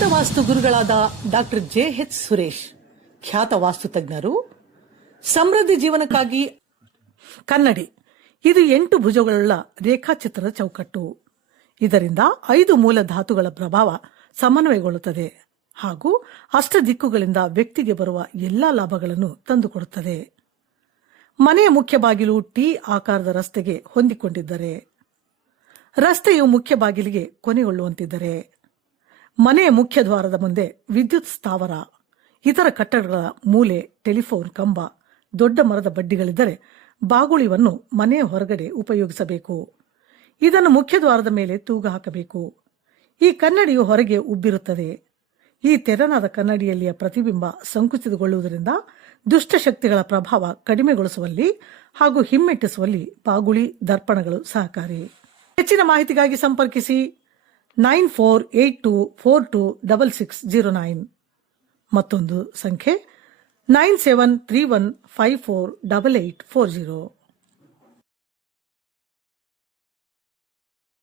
ಪ್ರಸಿದ್ಧ ವಾಸ್ತು ಗುರುಗಳಾದ ಡಾಕ್ಟರ್ ಜೆ.ಎಚ್. ಸುರೇಶ್, ಖ್ಯಾತ ವಾಸ್ತು ತಜ್ಞರು. ಸಮೃದ್ಧಿ ಜೀವನಕ್ಕಾಗಿ ಕನ್ನಡಿ. ಇದು 8 ಭುಜಗಳುಳ್ಳ ರೇಖಾಚಿತ್ರದ ಚೌಕಟ್ಟು. ಇದರಿಂದ 5 ಮೂಲ ಧಾತುಗಳ ಪ್ರಭಾವ ಸಮನ್ವಯಗೊಳ್ಳುತ್ತದೆ ಹಾಗೂ ಅಷ್ಟ ದಿಕ್ಕುಗಳಿಂದ ವ್ಯಕ್ತಿಗೆ ಬರುವ ಎಲ್ಲಾ ಲಾಭಗಳನ್ನು ತಂದುಕೊಡುತ್ತದೆ. ಮನೆಯ ಮುಖ್ಯ ಬಾಗಿಲು ಟಿ ಆಕಾರದ ರಸ್ತೆಗೆ ಹೊಂದಿಕೊಂಡಿದ್ದರೆ, ರಸ್ತೆಯು ಮುಖ್ಯ ಬಾಗಿಲಿಗೆ ಕೊನೆಗೊಳ್ಳುವಂತಿದ್ದರೆ, ಮನೆಯ ಮುಖ್ಯ ದ್ವಾರದ ಮುಂದೆ ವಿದ್ಯುತ್ ಸ್ಥಾವರ, ಇತರ ಕಟ್ಟಡಗಳ ಮೂಲೆ, ಟೆಲಿಫೋನ್ ಕಂಬ, ದೊಡ್ಡ ಮರದ ಬಡ್ಡಿಗಳಿದ್ದರೆ ಬಾಗುಳಿವನ್ನು ಮನೆಯ ಹೊರಗಡೆ ಉಪಯೋಗಿಸಬೇಕು. ಇದನ್ನು ಮುಖ್ಯ ದ್ವಾರದ ಮೇಲೆ ತೂಗು ಹಾಕಬೇಕು. ಈ ಕನ್ನಡಿಯು ಹೊರಗೆ ಉಬ್ಬಿರುತ್ತದೆ. ಈ ತೆರನಾದ ಕನ್ನಡಿಯಲ್ಲಿಯ ಪ್ರತಿಬಿಂಬ ಸಂಕುಚಿತಗೊಳ್ಳುವುದರಿಂದ ದುಷ್ಟಶಕ್ತಿಗಳ ಪ್ರಭಾವ ಕಡಿಮೆಗೊಳಿಸುವಲ್ಲಿ ಹಾಗೂ ಹಿಮ್ಮೆಟ್ಟಿಸುವಲ್ಲಿ ಬಾಗುಳಿ ದರ್ಪಣಗಳು ಸಹಕಾರಿ. ಹೆಚ್ಚಿನ ಮಾಹಿತಿಗಾಗಿ ಸಂಪರ್ಕಿಸಿ 9482426609. ಮತ್ತೊಂದು ಸಂಖ್ಯೆ 9731548840.